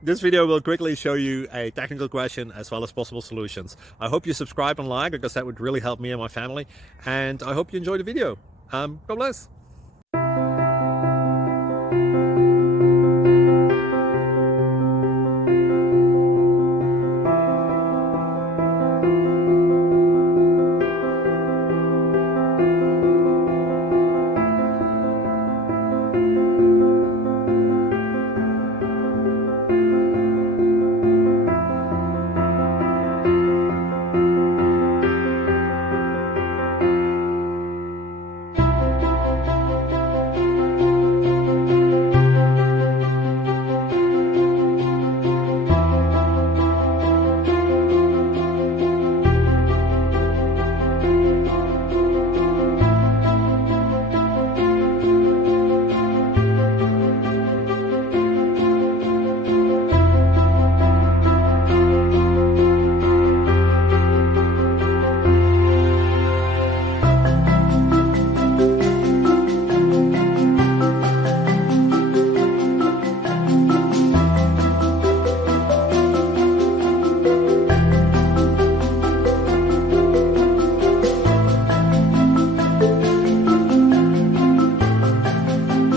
This video will quickly show you a technical question as well as possible solutions. I hope you subscribe and like, because that would really help me and my family. And I hope you enjoy the video. God bless.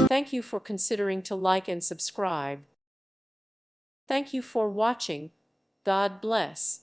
Thank you for considering to like and subscribe. Thank you for watching. God bless.